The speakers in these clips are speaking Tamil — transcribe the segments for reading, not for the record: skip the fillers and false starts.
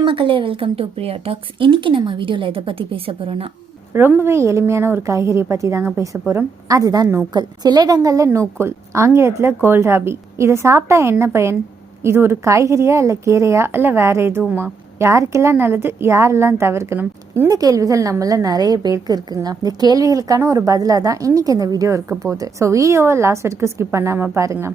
ஹாய் மக்களே, வெல்கம் டு பிரியா டாக்ஸ். இன்றைக்கி நம்ம வீடியோவில் எதை பற்றி பேச போகிறோன்னா ரொம்பவே எளிமையான ஒரு காய்கறியை பற்றி தாங்க பேச போகிறோம். அதுதான் நூக்கல். சில இடங்களில் நூக்கோல், ஆங்கிலத்தில் கோல்ராபி. இதை சாப்பிட்டா என்ன பயன்? இது ஒரு காய்கறியா இல்லை கீரையா இல்லை வேறு எதுவுமா? யாருக்கெல்லாம் நல்லது, யாரெல்லாம் தவிர்க்கணும்? இந்த கேள்விகள் நம்மள நிறைய பேருக்கு இருக்குங்க. இந்த கேள்விகளுக்கான ஒரு பதிலாக தான் இன்னைக்கு இந்த வீடியோ இருக்க போகுது. ஸோ வீடியோவை லாஸ்ட் வரைக்கும் ஸ்கிப் பண்ணாமல் பாருங்க.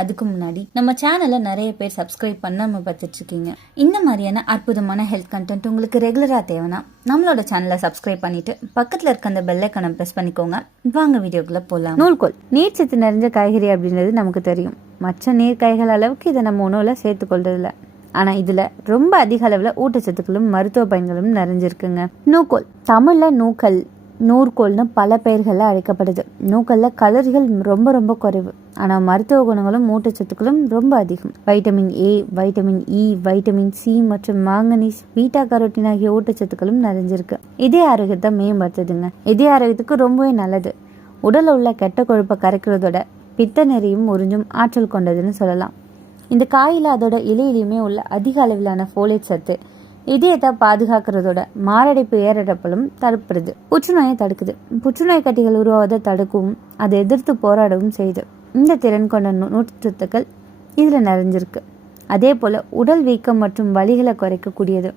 அதுக்கு முன்னாடி நம்ம சேனலை நிறைய பேர் சப்ஸ்கிரைப் பண்ணாமல் பார்த்துட்டு இருக்கீங்க. இந்த மாதிரியான அற்புதமான ஹெல்த் கண்டென்ட் உங்களுக்கு ரெகுலராக தேவைன்னா நம்மளோட சேனலை சப்ஸ்கிரைப் பண்ணிட்டு பக்கத்தில் இருக்க அந்த பெல் ஐகானை ப்ரெஸ் பண்ணிக்கோங்க. வாங்க வீடியோக்குள்ள போகலாம். நூல்கோல் நீர்ச்சத்து நிறைஞ்ச காய்கறி அப்படின்றது நமக்கு தெரியும். மற்ற நீர்க்காய்கள் அளவுக்கு இதை நம்ம உணவில் சேர்த்துக்கொள்றதில்ல. ஆனால் இதில் ரொம்ப அதிக அளவில் ஊட்டச்சத்துக்களும் மருத்துவ பயன்களும் நிறைஞ்சிருக்குங்க. நூக்கோல், தமிழில் நூக்கல், நூற்கோல்னு பல பெயர்களில் அழைக்கப்படுது. நூக்கல்ல கலோரிகள் ரொம்ப ரொம்ப குறைவு, ஆனால் மருத்துவ குணங்களும் ஊட்டச்சத்துக்களும் ரொம்ப அதிகம். Vitamin A, vitamin E, vitamin C மற்றும் மாங்கனீஸ், பீட்டா கரோட்டின் ஆகிய ஊட்டச்சத்துக்களும் நிறைஞ்சிருக்கு. இதய ஆரோக்கியத்தை மேம்படுத்துதுங்க. இதய ஆரோக்கியத்துக்கு ரொம்பவே நல்லது. உடலில் உள்ள கெட்ட கொழுப்பை கரைக்கிறதோட பித்த நெறியும் உறிஞ்சும் ஆற்றல் கொண்டதுன்னு சொல்லலாம். இந்த காயில் அதோட இலையிலையுமே உள்ள அதிக அளவிலான ஃபோலேட் சத்து இதயத்தை பாதுகாக்கிறதோட மாரடைப்பு ஏறடப்பலும் தடுப்படுது. புற்றுநோயை தடுக்குது. புற்றுநோய் கட்டிகள் உருவாவதை தடுக்கவும் அதை எதிர்த்து போராடவும் செய்யுது. இந்த திறன் கொண்ட நூற்றுச்சத்துக்கள் இதில் நிறைஞ்சிருக்கு. அதே போல் உடல் வீக்கம் மற்றும் வலிகளை குறைக்கக்கூடியது.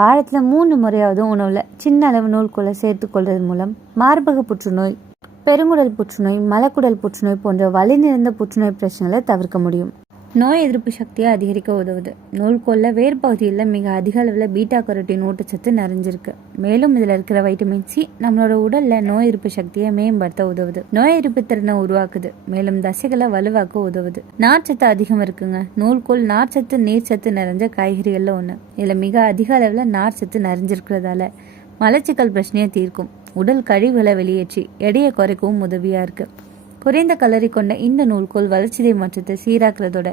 வாரத்தில் 3 முறையாவது உணவில் சின்ன அளவு நூல்கோலை சேர்த்துக்கொள்றது மூலம் மார்பக புற்றுநோய், பெருங்குடல் புற்றுநோய், மலக்குடல் புற்றுநோய் போன்ற வலி நிறைந்த புற்றுநோய் பிரச்சனைகளை தவிர்க்க முடியும். நோய் எதிர்ப்பு சக்தியை அதிகரிக்க உதவுது. நூல்கோல்ல வேர் பகுதியில் மிக அதிக அளவில் பீட்டா கரோட்டின் ஊட்டச்சத்து நிறைஞ்சிருக்கு. மேலும் இதில் இருக்கிற வைட்டமின் சி நம்மளோட உடல்ல நோய் எதிர்ப்பு சக்தியை மேம்படுத்த உதவுது. நோய் எதிர்ப்பு திறனை உருவாக்குது. மேலும் தசைகளை வலுவாக்க உதவுது. நார்ச்சத்து அதிகம் இருக்குங்க. நூல்கோல் நார்ச்சத்து, நீர்ச்சத்து நிறைஞ்ச காய்கறிகள்ல ஒன்று. இதில் மிக அதிக அளவில் நார்ச்சத்து நிறைஞ்சிருக்கிறதால மலச்சிக்கல் பிரச்சனையை தீர்க்கும். உடல் கழிவுகளை வெளியேற்றி எடையை குறைக்கவும் உதவியா இருக்கு. குறைந்த கலரி கொண்ட இந்த நூல்கோல் வளர்ச்சிதை மாற்றத்தை சீராக்குறதோட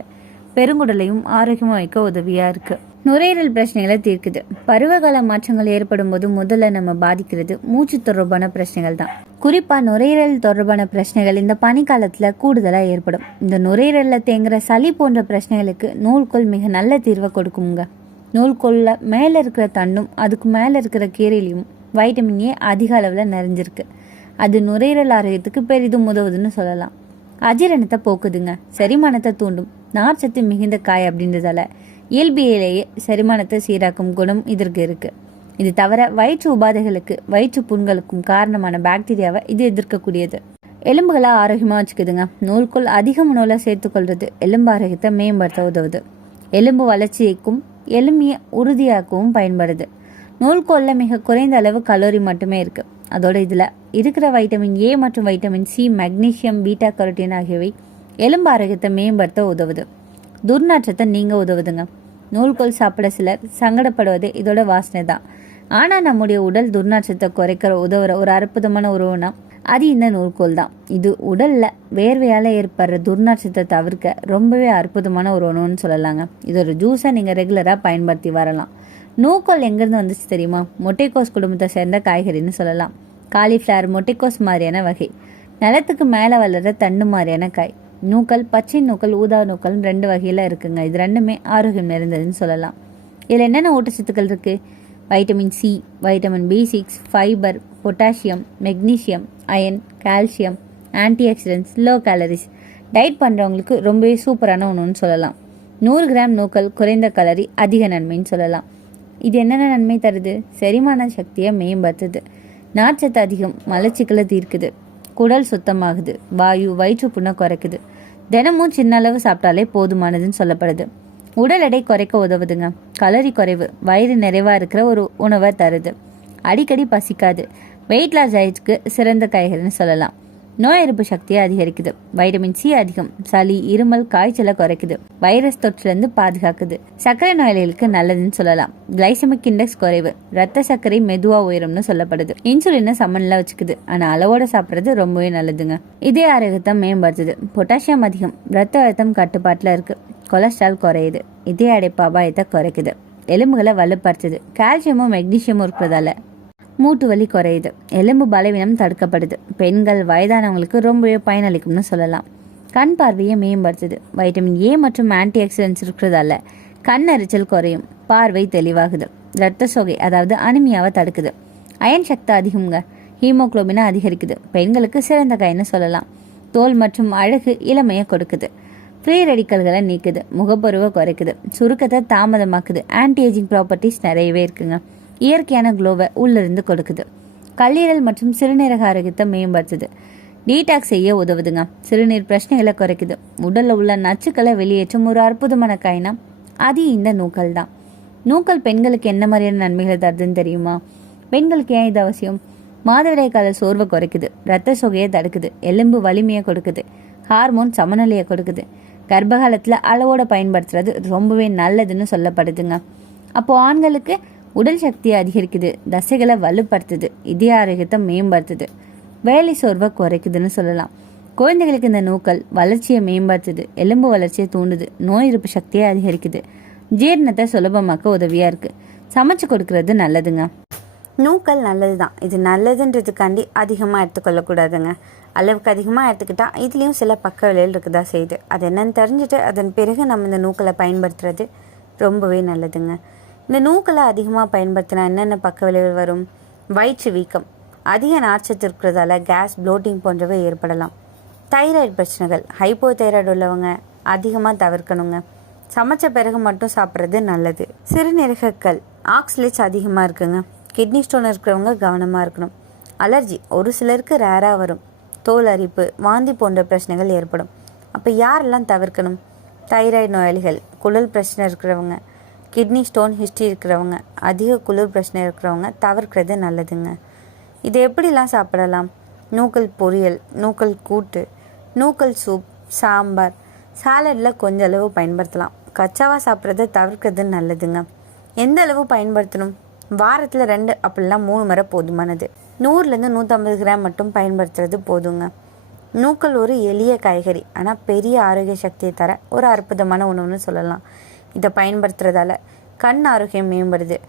பெருங்குடலையும் ஆரோக்கியமாக வைக்க உதவியா இருக்கு. நுரையீரல் பிரச்சனைகளை தீர்க்குது. பருவகால மாற்றங்கள் ஏற்படும் போது முதல்ல நம்ம பாதிக்கிறது மூச்சு தொடர்பான பிரச்சனைகள் தான். குறிப்பா நுரையீரல் தொடர்பான பிரச்சனைகள் இந்த பனிக்காலத்துல கூடுதலா ஏற்படும். இந்த நுரையீரல்ல தேங்குற சளி போன்ற பிரச்சனைகளுக்கு நூல்கோல் மிக நல்ல தீர்வை கொடுக்குங்க. நூல்கோல்ல மேல இருக்கிற தண்டும் அதுக்கு மேல இருக்கிற கீரையிலையும் வைட்டமின் ஏ அதிக அளவுல நிறைஞ்சிருக்கு. அது நுரையீரல் ஆரோக்கியத்துக்கு பெரிதும் உதவுதுன்னு சொல்லலாம். அஜீரணத்தை போக்குதுங்க. செரிமானத்தை தூண்டும். நார்ச்சத்து மிகுந்த காய் அப்படின்றதால இயல்பிலேயே செரிமானத்தை சீராக்கும் குணம் இதற்கு இருக்கு. இது தவிர வயிற்று உபாதைகளுக்கு, வயிற்று புண்களுக்கும் காரணமான பாக்டீரியாவை இது எதிர்க்கக்கூடியது. எலும்புகளை ஆரோக்கியமா வச்சுக்குதுங்க. நூல்கோல் அதிகம் உணவுல சேர்த்துக்கொள்றது எலும்பு ஆரோக்கியத்தை மேம்படுத்த உதவுது. எலும்பு வளர்ச்சியைக்கும் எலும்பியை உறுதியாக்கவும் பயன்படுது. நூல்கோல்ல மிக குறைந்த அளவு கலோரி மட்டுமே இருக்கு. அதோட இதில் இருக்கிற வைட்டமின் ஏ மற்றும் vitamin C, magnesium, beta carotene ஆகியவை எலும்பு ஆரோக்கியத்தை மேம்படுத்த உதவுது. துர்நாற்றத்தை நீங்க உதவுதுங்க. நூல்கோல் சாப்பிட சிலர் சங்கடப்படுவது இதோட வாசனை தான். ஆனால் நம்முடைய உடல் துர்நாற்றத்தை குறைக்கிற உதவுற ஒரு அற்புதமான உறவுனா அது இந்த நூல்கோல் தான். இது உடல்ல வேர்வையால் ஏற்படுற துர்நாற்றத்தை தவிர்க்க ரொம்பவே அற்புதமான ஒரு உணவுன்னு சொல்லலாங்க. இது ஒரு ஜூஸை நீங்கள் ரெகுலராக பயன்படுத்தி வரலாம். நூக்கோல் எங்கேருந்து வந்துச்சு தெரியுமா? முட்டைக்கோஸ் குடும்பத்தை சேர்ந்த காய்கறின்னு சொல்லலாம். காலிஃப்ளவர் முட்டைக்கோஸ் மாதிரியான வகை. நிலத்துக்கு மேலே வளர்கிற தண்டு மாதிரியான காய். நூக்கல் பச்சை நூக்கல், ஊதா நூக்கல் 2 வகையில் இருக்குங்க. இது ரெண்டுமே ஆரோக்கியம் நிறைந்ததுன்னு சொல்லலாம். இதில் என்னென்ன ஊட்டச்சத்துக்கள் இருக்குது? Vitamin C, vitamin B6, fibre, potassium, magnesium, iron, calcium, antioxidants, low calories. Diet பண்ணுறவங்களுக்கு ரொம்பவே சூப்பரான ஒன்றுன்னு சொல்லலாம். 100 கிராம் நூக்கல் குறைந்த கலரி, அதிக நன்மைன்னு சொல்லலாம். இது என்னென்ன நன்மை தருது? செரிமான சக்தியை மேம்படுத்துது. நார்ச்சத்து அதிகம், மலச்சிக்கலை தீர்க்குது. குடல் சுத்தமாகுது. வாயு, வயிற்றுப்புண்ணை குறைக்குது. தினமும் சின்ன அளவு சாப்பிட்டாலே போதுமானதுன்னு சொல்லப்படுது. உடல் எடை குறைக்க உதவுதுங்க. கலரி குறைவு, வயிறு நிறைவாக இருக்கிற ஒரு உணவை தருது. அடிக்கடி பசிக்காது. வெயிட் லாஸ் டயட்டுக்கு சிறந்த காய்கறின்னு சொல்லலாம். நோய் எதிர்ப்பு சக்தியை அதிகரிக்குது. வைட்டமின் சி அதிகம், சளி, இருமல், காய்ச்சலை குறைக்குது. வைரஸ் தொற்றிலிருந்து பாதுகாக்குது. சர்க்கரை நோயாளிகளுக்கு நல்லதுன்னு சொல்லலாம். கிளைசமிக் இண்டெக்ஸ் குறைவு, ரத்த சர்க்கரை மெதுவா உயரும்னு சொல்லப்படுது. இன்சுலினை சமநிலை வச்சுக்குது. ஆனா அளவோட சாப்பிட்றது ரொம்பவே நல்லதுங்க. இதய ஆரோக்கியத்தை மேம்படுத்துது. பொட்டாசியம் அதிகம், ரத்த அழுத்தம் கட்டுப்பாட்டுல இருக்கு. கொலஸ்ட்ரால் குறையுது. இதய அடைப்பு அபாயத்தை குறைக்குது. எலும்புகளை வலுப்படுத்துது. கால்சியமும் மெக்னீசியமும் இருக்கிறதால மூட்டு வலி குறையுது. எலும்பு பலவீனம் தடுக்கப்படுது. பெண்கள், வயதானவங்களுக்கு ரொம்பவே பயனளிக்கும்னு சொல்லலாம். கண் பார்வையை மேம்படுத்துது. வைட்டமின் ஏ மற்றும் ஆன்டி ஆக்சிடென்ட்ஸ் இருக்கிறதால கண் எரிச்சல் குறையும், பார்வை தெளிவாகுது, இரத்த சோகை அதாவது அனிமியாவை தடுக்குது, அயன் சக்தி அதிகம்ங்க, ஹீமோகுளோபினை அதிகரிக்குது, பெண்களுக்கு சிறந்த கைன்னு சொல்லலாம். தோல் மற்றும் அழகு இளமையை கொடுக்குது, ஃப்ரீ ரெடிக்கல்களை நீக்குது, முகப்பருவை குறைக்குது, சுருக்கத்தை தாமதமாக்குது, ஆன்டி ஏஜிங் ப்ராப்பர்ட்டிஸ் நிறையவே இருக்குங்க. இயற்கையான க்ளோவை உள்ளிருந்து கொடுக்குது, கல்லீரல் மற்றும் சிறுநீரக ஆரோக்கியத்தை மேம்படுத்துது, டீடாக்ஸ் செய்ய உதவுதுங்க, சிறுநீர் பிரச்சனைகளை குறைக்குது, உடல்ல உள்ள நச்சுக்களை வெளியேற்றும் ஒரு அற்புதமான காய்னா அது இந்த நூக்கல் தான். நூக்கல் பெண்களுக்கு என்ன மாதிரியான நன்மைகளை தருதுன்னு தெரியுமா? பெண்களுக்கு ஏன் இது அவசியம்? மாதவிடாய் கால சோர்வை குறைக்குது, இரத்த சோகையை தடுக்குது, எலும்பு வலிமையை கொடுக்குது, ஹார்மோன் சமநிலையை கொடுக்குது. கர்ப்பகாலத்தில் அளவோட பயன்படுத்துறது ரொம்பவே நல்லதுன்னு சொல்லப்படுதுங்க. அப்போ ஆண்களுக்கு உடல் சக்தியை அதிகரிக்குது, தசைகளை வலுப்படுத்துது, இதய ஆரோக்கியத்தை மேம்படுத்துது, வேலை சோர்வை குறைக்குதுன்னு சொல்லலாம். குழந்தைகளுக்கு இந்த நூக்கல் வளர்ச்சியை மேம்படுத்துது, எலும்பு வளர்ச்சியை தூண்டுது, நோய் எதிர்ப்பு சக்தியை அதிகரிக்குது, ஜீரணத்தை சுலபமாக்க உதவியா இருக்கு. சமைச்சு கொடுக்கறது நல்லதுங்க. நூக்கல் நல்லது தான். இது நல்லதுன்றதுக்காண்டி அதிகமாக எடுத்துக்கொள்ளக்கூடாதுங்க. அளவுக்கு அதிகமாக எடுத்துக்கிட்டால் இதுலேயும் சில பக்க விளைவுகள் இருக்குதா செய்யுது. அது என்னன்னு தெரிஞ்சுட்டு அதன் பிறகு நம்ம இந்த நூக்கலை பயன்படுத்துறது ரொம்பவே நல்லதுங்க. இந்த நூக்கலை அதிகமாக பயன்படுத்தினா என்னென்ன பக்க விளைவுகள் வரும்? வயிற்று வீக்கம், அதிக நார்ச்சத்து இருக்கிறதால கேஸ், ப்ளோட்டிங் போன்றவை ஏற்படலாம். தைராய்டு பிரச்சனைகள், ஹைப்போ தைராய்டு உள்ளவங்க அதிகமாக தவிர்க்கணுங்க. சமைச்ச பிறகு மட்டும் சாப்பிட்றது நல்லது. சிறுநீரகக்கல், ஆக்சிலேட்ஸ் அதிகமாக இருக்குங்க. கிட்னி ஸ்டோன் இருக்கிறவங்க கவனமாக இருக்கணும். அலர்ஜி ஒரு சிலருக்கு ரேராக வரும். தோல் அரிப்பு, வாந்தி போன்ற பிரச்சனைகள் ஏற்படும். அப்போ யாரெல்லாம் தவிர்க்கணும்? தைராய்டு நோயாளிகள், குடல் பிரச்சனை இருக்கிறவங்க, கிட்னி ஸ்டோன் ஹிஸ்ட்ரி இருக்கிறவங்க, அதிக குளிர் பிரச்சனை இருக்கிறவங்க தவிர்க்கிறது நல்லதுங்க. இதை எப்படிலாம் சாப்பிடலாம்? நூக்கல் பொரியல், நூக்கல் கூட்டு, நூக்கல் சூப், சாம்பார், சாலடில் கொஞ்சம் அளவு பயன்படுத்தலாம். கச்சாவாக சாப்பிட்றத தவிர்க்கிறது நல்லதுங்க. எந்த அளவு பயன்படுத்தணும்? வாரத்தில் 2 அப்படிலாம் 3 முறை போதுமானது. 100லேருந்து 150 கிராம் மட்டும் பயன்படுத்துறது போதுங்க. நூக்கல் ஒரு எளிய காய்கறி, ஆனால் பெரிய ஆரோக்கிய சக்தியை தர ஒரு அற்புதமான உணவுன்னு சொல்லலாம். இதை பயன்படுத்துறதால கண் ஆரோக்கியம் மேம்படுது,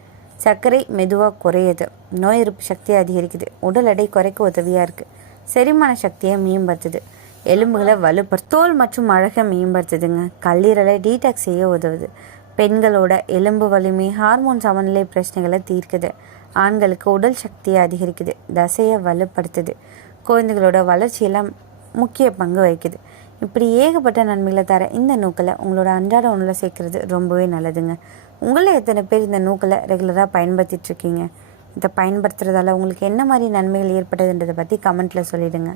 சர்க்கரை மெதுவாக குறையுது, நோய் எதிர்ப்பு சக்தியை அதிகரிக்குது, உடல் எடை குறைக்க உதவியாக இருக்குது, செரிமான சக்தியை மேம்படுத்துது, எலும்புகளை வலுப்படுத்து, தோல் மற்றும் அழகை மேம்படுத்துதுங்க, கல்லீரலை டீடாக்ஸ் செய்ய உதவுது, பெண்களோட எலும்பு வலிமை, ஹார்மோன் சமநிலை பிரச்சனைகளை தீர்க்குது, ஆண்களுக்கு உடல் சக்தியை அதிகரிக்குது, தசையை வலுப்படுத்துது, குழந்தைகளோட வளர்ச்சியெல்லாம் முக்கிய பங்கு வகிக்குது. இப்படி ஏகப்பட்ட நன்மைகளை தர இந்த நூக்கலை உங்களோட அன்றாட உணவில் சேர்க்கறது ரொம்பவே நல்லதுங்க. உங்களை எத்தனை பேர் இந்த நூக்கலை ரெகுலராக பயன்படுத்திட்டு இருக்கீங்க? இதை பயன்படுத்துறதால உங்களுக்கு என்ன மாதிரி நன்மைகள் ஏற்பட்டதுன்றதை பற்றி கமெண்ட்டில் சொல்லிவிடுங்க.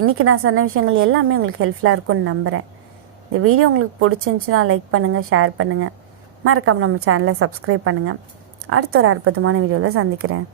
இன்றைக்கி நான் சொன்ன விஷயங்கள் எல்லாமே உங்களுக்கு ஹெல்ப்ஃபுல்லாக இருக்கும்னு நம்புகிறேன். இந்த வீடியோ உங்களுக்கு பிடிச்சிருந்துச்சுன்னா லைக் பண்ணுங்கள், ஷேர் பண்ணுங்கள், மறக்காமல் நம்ம சேனலை சப்ஸ்கிரைப் பண்ணுங்கள். அடுத்த ஒரு அற்புதமான வீடியோவில் சந்திக்கிறேன்.